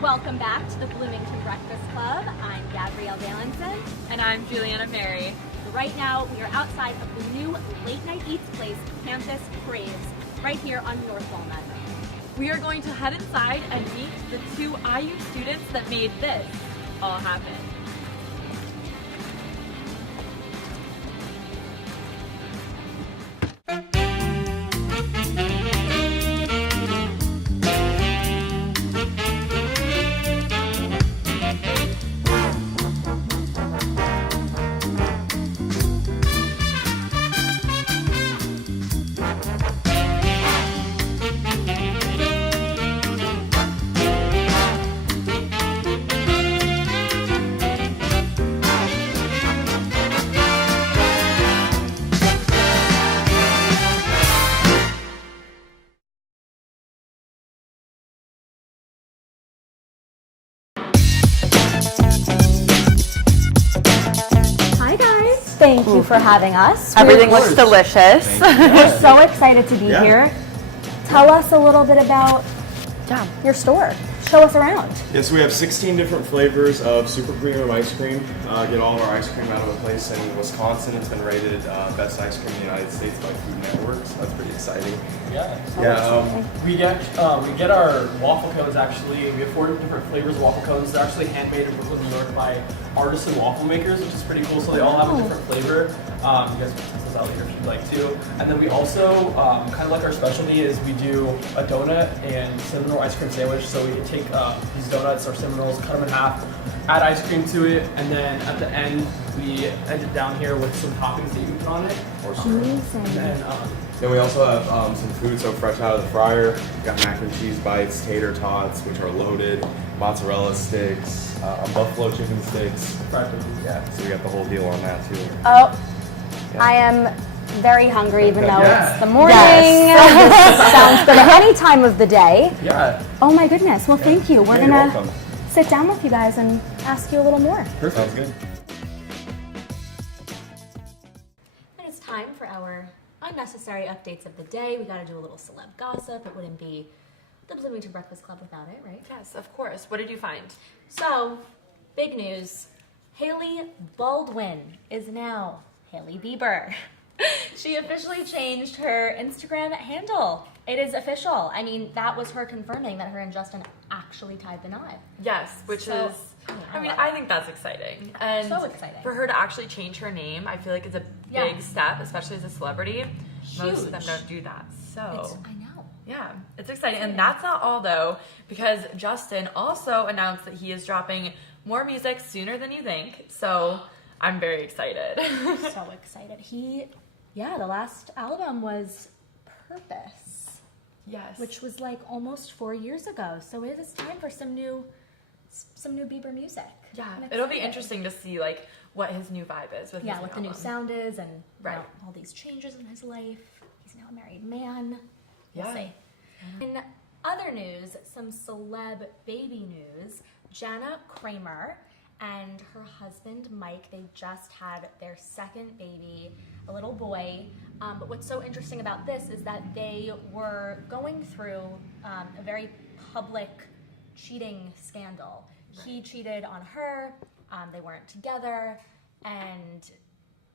Welcome back to the Bloomington Breakfast Club. I'm Gabrielle Valenson. And I'm Juliana Mary. Right now, we are outside of the new late night eats place, Campus Craves, right here on North Walnut. We are going to head inside and meet the 2 IU students that made this all happen. Thank you for having us. Everything looks delicious. We're so excited to be here. Tell us a little bit about your store. Show us around. Yes, we have 16 different flavors of super premium ice cream. Get all of our ice cream out of a place in Wisconsin. It's been rated best ice cream in the United States by Food Network, so that's pretty exciting. We get our waffle cones actually. We have 4 different flavors of waffle cones. They're actually handmade in Brooklyn, New York by artisan waffle makers, which is pretty cool. So they all have a different flavor. You guys can test those out later if you'd like to. And then we also, kind of like our specialty is we do a donut and cinnamon roll ice cream sandwich. So we can take these donuts or cinnamon rolls, cut them in half, add ice cream to it, and then at the end we end it down here with some toppings that you can put on it. Amazing. And Then we also have some food so fresh out of the fryer. We've got mac and cheese bites, tater tots, which are loaded, mozzarella sticks, buffalo chicken sticks. fried turkey. Yeah, so we got the whole deal on that too. Oh, I am very hungry, even though it's the morning. Yes. Sounds good at any time of the day. Yeah. Oh my goodness. Well, thank you. We're You're gonna welcome. sit down with you guys and ask you a little more. Perfect. Sounds good. And it's time for our unnecessary updates of the day. We gotta do a little celeb gossip. It wouldn't be the Bloomington Breakfast Club without it, right? Yes, of course. What did you find? So, big news. Hailey Baldwin is now Hailey Bieber. She officially changed her Instagram handle. It is official. I mean, that was her confirming that her and Justin actually tied the knot. Yes, which So, is, I mean, I think that's exciting. And So exciting. for her to actually change her name, I feel like it's a big step, especially as a celebrity. Most of them Huge. don't do that. So, I know. yeah, it's exciting. And that's not all though, because Justin also announced that he is dropping more music sooner than you think. So, I'm very excited. So excited. The last album was Purpose, Yes. which was like almost 4 years ago. So it is time for some new Bieber music. Yeah, I'm it'll be excited. interesting to see like what his new vibe is with his What the new album. sound is, and Right. all these changes in his life. He's now a married man. We'll Yeah. see. In other news, some celeb baby news. Jana Kramer and her husband Mike, they just had their second baby, a little boy. But what's so interesting about this is that they were going through a very public cheating scandal. He cheated on her, they weren't together, and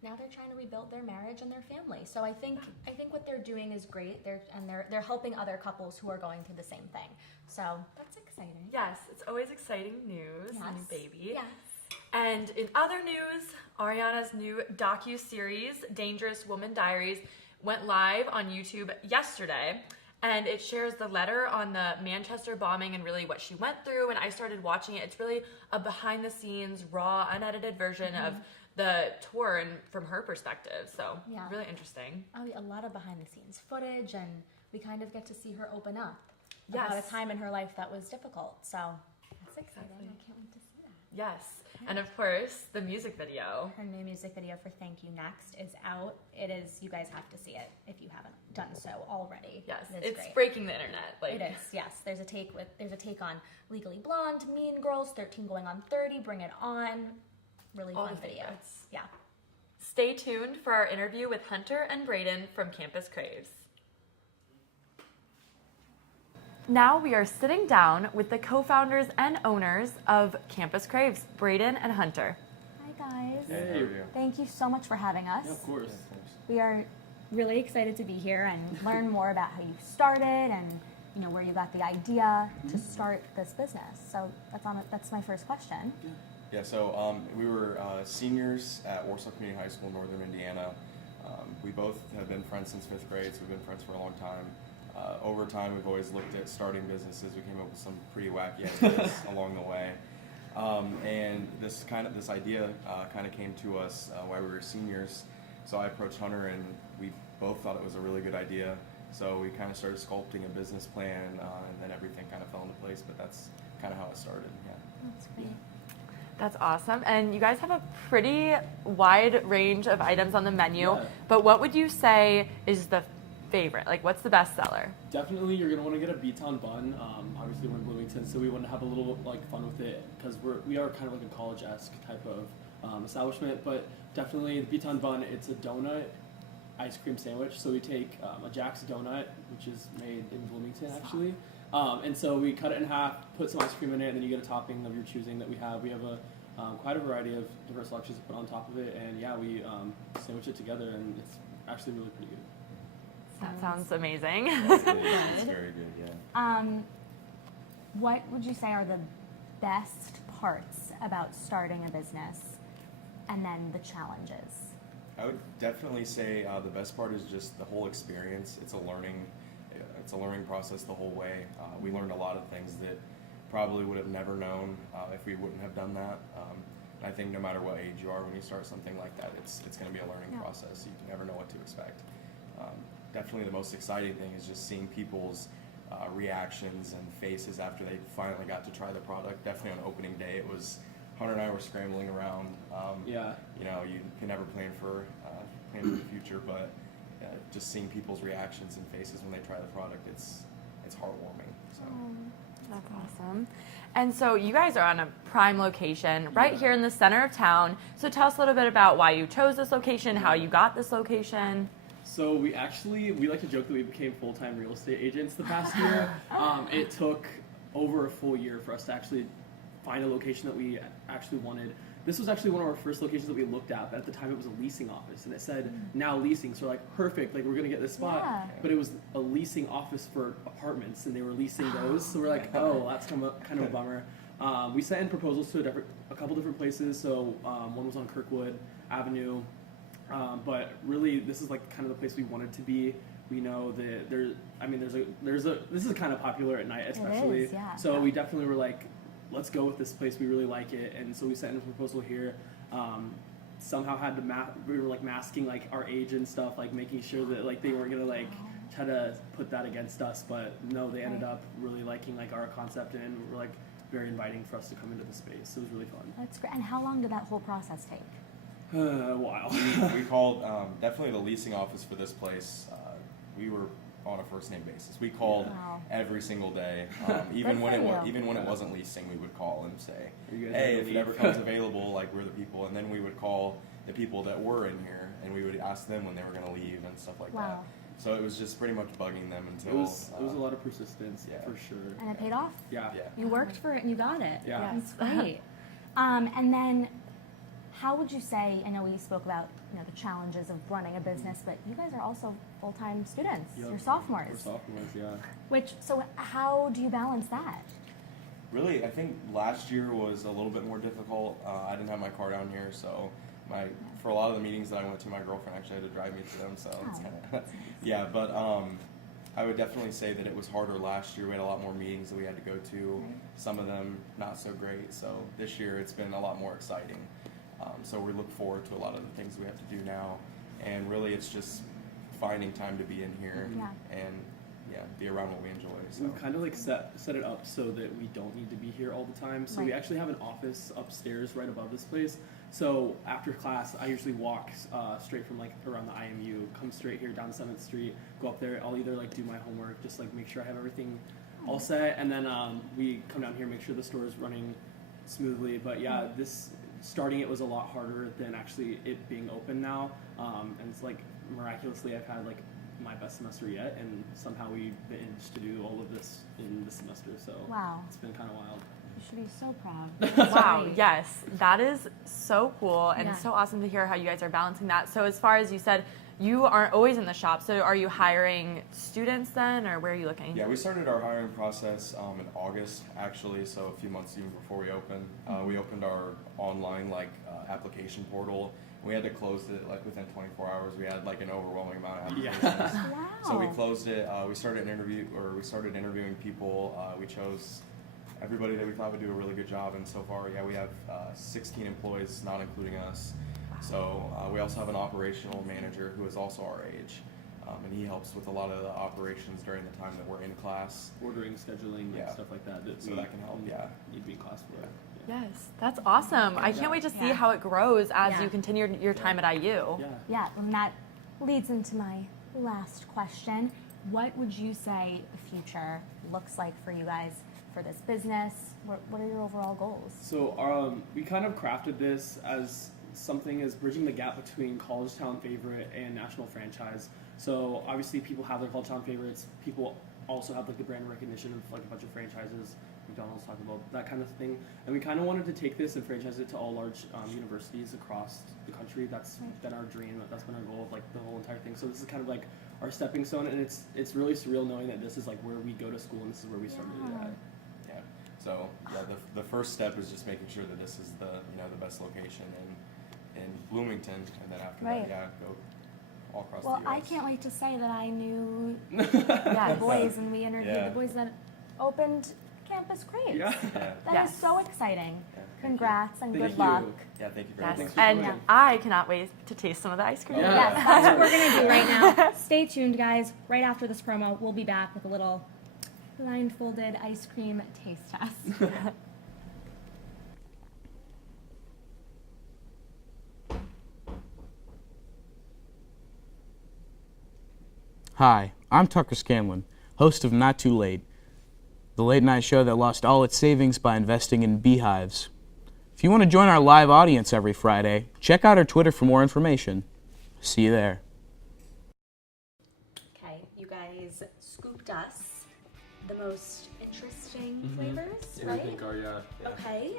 now they're trying to rebuild their marriage and their family. So I think what they're doing is great. They're helping other couples who are going through the same thing. So that's exciting. Yes, it's always exciting news, a new Yes. baby. Yes. And in other news, Ariana's new docu-series, Dangerous Woman Diaries, went live on YouTube yesterday. And it shares the letter on the Manchester bombing and really what she went through. And I started watching it. It's really a behind-the-scenes, raw, unedited version of the tour and from her perspective. So Yeah. really interesting. A lot of behind-the-scenes footage, and we kind of get to see her open up about a Yes. time in her life that was difficult. So that's exciting. I can't wait to see that. Yes. And of course, the music video. Her new music video for Thank You Next is out. It is, you guys have to see it if you haven't done so already. Yes, It is it's great. breaking the internet. Like It is, yes. There's a take on Legally Blonde, Mean Girls, 13 Going on 30, Bring It On. Really All fun the video. favorites. Yeah. Stay tuned for our interview with Hunter and Braden from Campus Craves. Now we are sitting down with the co-founders and owners of Campus Craves, Braden and Hunter. Hi guys. Hey, how are you? Thank you so much for having us. Yeah, of course. We are really excited to be here and learn more about how you started and where you got the idea to start this business. So that's my first question. Yeah, so we were seniors at Warsaw Community High School in Northern Indiana. We both have been friends since 5th grade, so we've been friends for a long time. Over time, we've always looked at starting businesses. We came up with some pretty wacky ideas along the way. And this idea kind of came to us while we were seniors. So I approached Hunter, and we both thought it was a really good idea. So we kind of started sculpting a business plan, and then everything kind of fell into place. But that's kind of how it started. Yeah. That's great. That's awesome. And you guys have a pretty wide range of items on the menu. Yeah. But what would you say is the favorite? Like, what's the best seller? Definitely, you're gonna want to get a beaton bun. Obviously, we're in Bloomington, so we want to have a little fun with it because we are kind of like a college-esque type of establishment. But definitely, the beaton bun. It's a donut ice cream sandwich. So we take a Jack's donut, which is made in Bloomington actually, and so we cut it in half, put some ice cream in it, and then you get a topping of your choosing that we have. We have quite a variety of different selections to put on top of it, and yeah, we sandwich it together, and it's actually really pretty good. That sounds amazing. It's very good, yeah. What would you say are the best parts about starting a business and then the challenges? I would definitely say the best part is just the whole experience. It's a learning process the whole way. We learned a lot of things that probably would have never known if we wouldn't have done that. I think no matter what age you are, when you start something like that, it's going to be a learning process. You can never know what to expect. Definitely the most exciting thing is just seeing people's reactions and faces after they finally got to try the product. Definitely on opening day, it was Hunter and I were scrambling around. You can never plan for the future, but just seeing people's reactions and faces when they try the product, it's heartwarming. So. That's awesome. And so you guys are on a prime location right here in the center of town. So tell us a little bit about why you chose this location, how you got this location. So we like to joke that we became full-time real estate agents the past year. It took over a full year for us to actually find a location that we actually wanted. This was actually one of our first locations that we looked at, but at the time it was a leasing office, and it said now leasing. So we're like, perfect, like we're gonna get this spot. Yeah. But it was a leasing office for apartments, and they were leasing those. So we're like, oh, that's kind of a bummer. We sent in proposals to a couple different places. So one was on Kirkwood Avenue, but really this is like kind of the place we wanted to be. We know that this is kind of popular at night, especially. It is, yeah. So we definitely were like, let's go with this place. We really like it, and so we sent in a proposal here. Somehow had to we were like masking like our age and stuff, like making sure that like they weren't gonna like try to put that against us. But no, they ended up really liking like our concept and were like very inviting for us to come into the space. So it was really fun. That's great. And how long did that whole process take? A while. We called definitely the leasing office for this place. We were on a first name basis. We called every single day. Even when it wasn't leasing, we would call and say, "Hey, if it ever comes available, like we're the people." And then we would call the people that were in here, and we would ask them when they were going to leave and stuff like that. So it was just pretty much bugging them until it was a lot of persistence, for sure. And it paid off. Yeah. You worked for it and you got it. Yeah. That's great. And then, how would you say? I know we spoke about the challenges of running a business, but you guys are also full-time students. Yep. You're sophomores. We're sophomores, yeah. So how do you balance that? Really, I think last year was a little bit more difficult. I didn't have my car down here, so for a lot of the meetings that I went to, my girlfriend actually had to drive me to them. So it's kind of yeah. But I would definitely say that it was harder last year. We had a lot more meetings that we had to go to. Some of them not so great. So this year it's been a lot more exciting. So we look forward to a lot of the things we have to do now, and really it's just finding time to be in here and be around what we enjoy. So we kind of like set it up so that we don't need to be here all the time. So we actually have an office upstairs right above this place. So after class, I usually walk straight from like around the IMU, come straight here down 7th Street, go up there. I'll either like do my homework, just like make sure I have everything all set, and then we come down here, make sure the store is running smoothly. But yeah, starting it was a lot harder than actually it being open now, and it's like miraculously I've had like my best semester yet, and somehow we managed to do all of this in this semester. So Wow. it's been kind of wild. You should be so proud. Wow, yes, that is so cool and Yeah. so awesome to hear how you guys are balancing that. So as far as you said, you aren't always in the shop, so are you hiring students then, or where are you looking? Yeah, we started our hiring process in August, actually, so a few months even before we opened. We opened our online application portal. We had to close it like within 24 hours. We had like an overwhelming amount of applications. Wow. So we closed it. We started interviewing people. We chose everybody that we thought would do a really good job, and so far, yeah, we have 16 employees, not including us. So we also have an operational manager who is also our age, and he helps with a lot of the operations during the time that we're in class. Ordering, scheduling, Yeah. stuff like that. So that can help, yeah. Need to be in class for. Yeah. Yes, that's awesome. I can't wait to see Yeah. how it grows as Yeah. you continue your time at IU. Yeah. Yeah, and that leads into my last question. What would you say the future looks like for you guys for this business? What are your overall goals? So we kind of crafted this as something as bridging the gap between college town favorite and national franchise. So obviously people have their college town favorites. People also have like the brand recognition of like a bunch of franchises. McDonald's, Taco Bell, that kind of thing. And we kind of wanted to take this and franchise it to all large universities across the country. That's been our dream. That's been our goal of like the whole entire thing. So this is kind of like our stepping stone, and it's really surreal knowing that this is like where we go to school and this is where we started at. Yeah. So yeah, the first step is just making sure that this is the the best location in Bloomington, and then after Right. that, yeah, go all across Well, the I U.S. can't wait to say that I knew Yeah, the boys, and we interviewed Yeah. the boys that opened Campus Craves. Yeah. Yeah. That is Yes. so exciting. Yeah, thank you. Congrats and Thank good you. luck. Yeah, thank you very Yes, much. Thanks for and joining. I cannot wait to taste some of the ice cream. Yeah. Yes, that's what we're gonna do right now. Stay tuned, guys. Right after this promo, we'll be back with a little blindfolded ice cream taste test. Hi, I'm Tucker Scanlon, host of Not Too Late, the late night show that lost all its savings by investing in beehives. If you want to join our live audience every Friday, check out our Twitter for more information. See you there. Okay, you guys scooped us the most interesting flavors, Yeah, I right? think our Okay.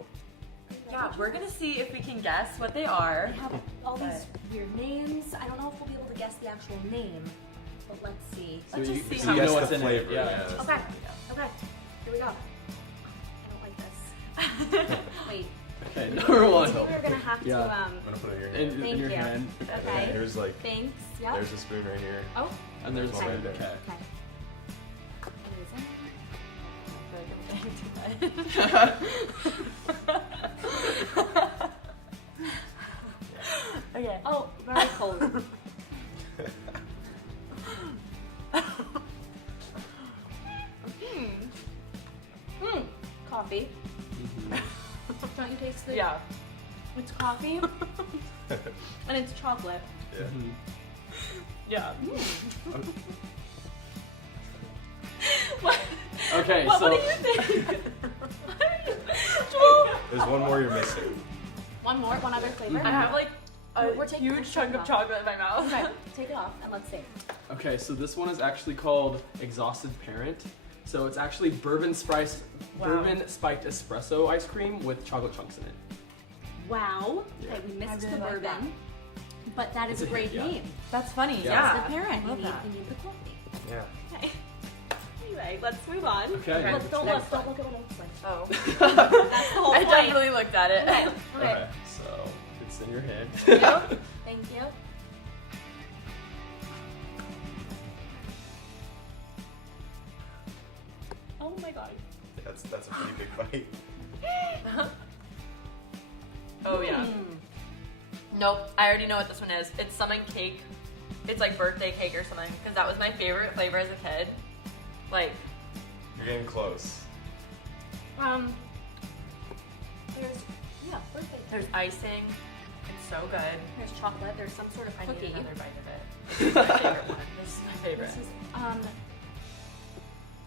Yeah, we're gonna see if we can guess what they are. They have all these weird names. I don't know if we'll be able to guess the actual name, but let's see. So Let's you, just see so how you it know goes. what's in flavor, it. Yeah. yeah. Okay, okay, here we go. I don't like this. Wait, Okay, number one. I think we're gonna have to, Yeah. I'm gonna put it in your hand. In Thank your you. hand. Okay. There's like Thanks, yep. there's a spoon right here. Oh, And there's Okay. one right there. okay. Okay. Oh, very cold. Coffee. Don't you taste the? Yeah. It's coffee, and it's chocolate. Yeah. Yeah. What? Okay, What so do you think? There's one more you're missing. One more, one other flavor. I have like a We're taking huge this chunk one of off. chocolate in my mouth. Okay, take it off and let's see. okay, so this one is actually called Exhausted Parent. So it's actually bourbon spiced espresso ice cream with chocolate chunks in it. Wow. Yeah. Okay, we missed I the really like bourbon, but that is It's a a great hit, yeah. name. That's funny. Yeah. Yeah. The parent. Love You need, that. you need the coffee. Yeah. Okay. Anyway, let's move on. Okay. Let's, don't Next look. Don't look at what it looks like. Oh. That's the whole I point. definitely looked at it. Okay. Okay. Okay, so it's in your hand. Thank you. Thank you. Oh my god. That's a pretty big bite. Oh yeah. Nope. I already know what this one is. It's something cake. It's like birthday cake or something because that was my favorite flavor as a kid. Like You're getting close. There's birthday. there's icing. It's so good. There's chocolate. There's some sort of I cookie. need another bite of it. This is my favorite one. This is my favorite. This is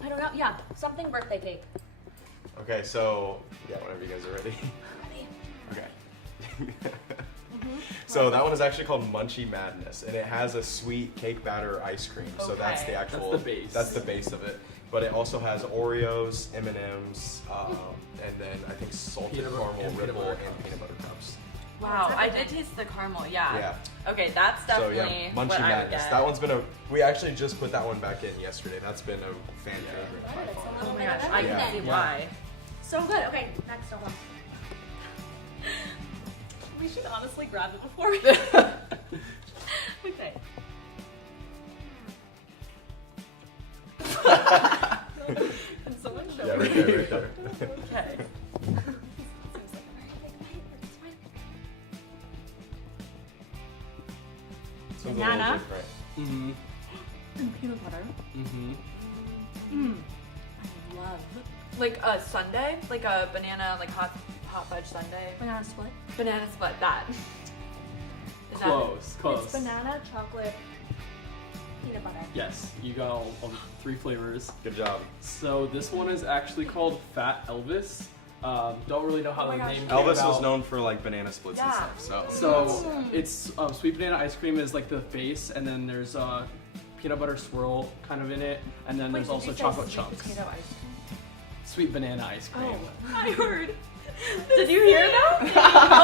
I don't know. Yeah, something birthday cake. Okay, so yeah, whenever you guys are ready. Ready? Okay. So that one is actually called Munchie Madness, and it has a sweet cake batter ice cream. So that's Okay. the actual. That's the base. That's the base of it. But it also has Oreos, M&Ms, and then I think salted Peanut butter- caramel and peanut ripple butter and peanut butter cups. Wow, That's I everything. did taste the caramel. Yeah. Yeah. Okay, that's So definitely yeah, what Munchie I would Madness. get. That one's been we actually just put that one back in yesterday. That's been a fan favorite by Good, it's a far. little Oh my bit of gosh, I can everything. see Yeah. why. So good. Okay, next one. We should honestly grab it before we. Okay. Can someone show Yeah, me? right there, right there. Okay. Seems like a very big bite, but it's fine. This one's a little Banana. different. Mm-hmm. And peanut butter. Mm-hmm. I love Like a sundae, like a banana, like hot fudge sundae. banana split. Banana split. That. Is that it? Close. Close. It's banana, chocolate, peanut butter. Yes, you got all 3 flavors. Good job. So this one is actually called Fat Elvis. Don't really know how Oh the my gosh. name came Elvis was about. known for like banana splits and Yeah. stuff. So it's sweet banana ice cream is like the base, and then there's peanut butter swirl kind of in it, and then Wait, there's did also you say chocolate sweet chunks. potato ice cream? Sweet banana ice cream. I heard. Did you hear that? Oh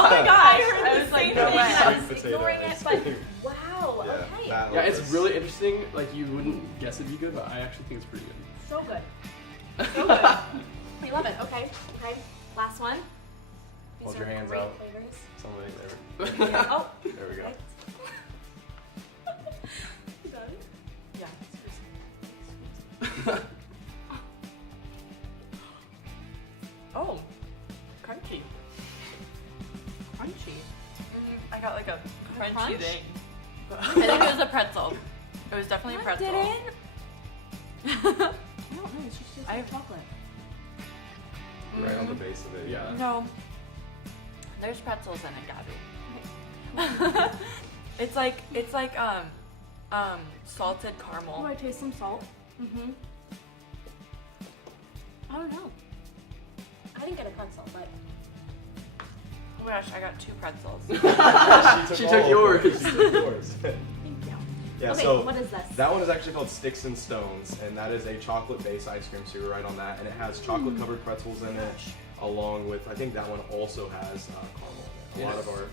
my gosh! I was like, no way. I was Sweet potato ignoring it, ice but cream. wow. Yeah, Okay. that Yeah, it's was- really interesting. Like you wouldn't guess it'd be good, but I actually think it's pretty good. So good. So good. I love it. Okay. Okay. Last one. These Hold are your hands great out. flavors. Something there. Yeah. Oh. There we go. Okay. Yeah. Oh, crunchy. Crunchy. I got like a crunchy crunch? thing. I think it was a pretzel. It was definitely a pretzel. I don't know. It's just I have chocolate. Right on the base of it. Yeah. No. There's pretzels in it, Gabby. it's like salted caramel. Oh, I taste some salt. Mm-hmm. I don't know. I didn't get a pretzel, but Oh my gosh, I got 2 pretzels. She She took all yours. of them. She took yours. Thank you. Yeah, okay. so What is this? that one is actually called Sticks and Stones, and that is a chocolate-based ice cream. So you're right on that, and it has chocolate-covered pretzels in it, along with I think that one also has caramel in it. A lot of ours.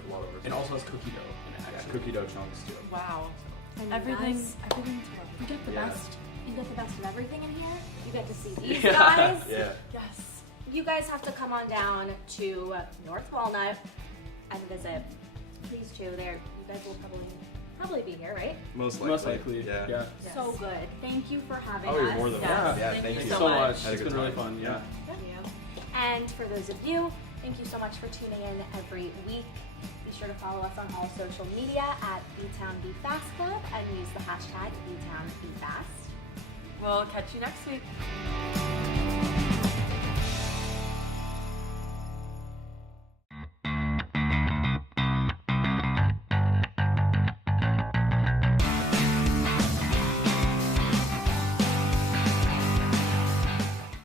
It also has cookie dough in it, yeah, actually. cookie dough chunks too. Wow. And Everything's Everything's you get the Yeah. best. You get the best of everything in here. You get to see these Yeah. guys. Yeah. Yes. You guys have to come on down to North Walnut and visit. Please too. There, you guys will probably be here, right? Most likely. Most likely. Yeah. Yeah. Yes. So good. Thank you for having Oh, us. you're more than Yes. welcome. Yeah, Yeah, thank thank you you So much. Had a It's good been really time. fun. Yeah. Thank you. And for those of you, thank you so much for tuning in every week. Be sure to follow us on all social media at BTown Be Fast Club and use the hashtag BTown Be Fast. We'll catch you next week.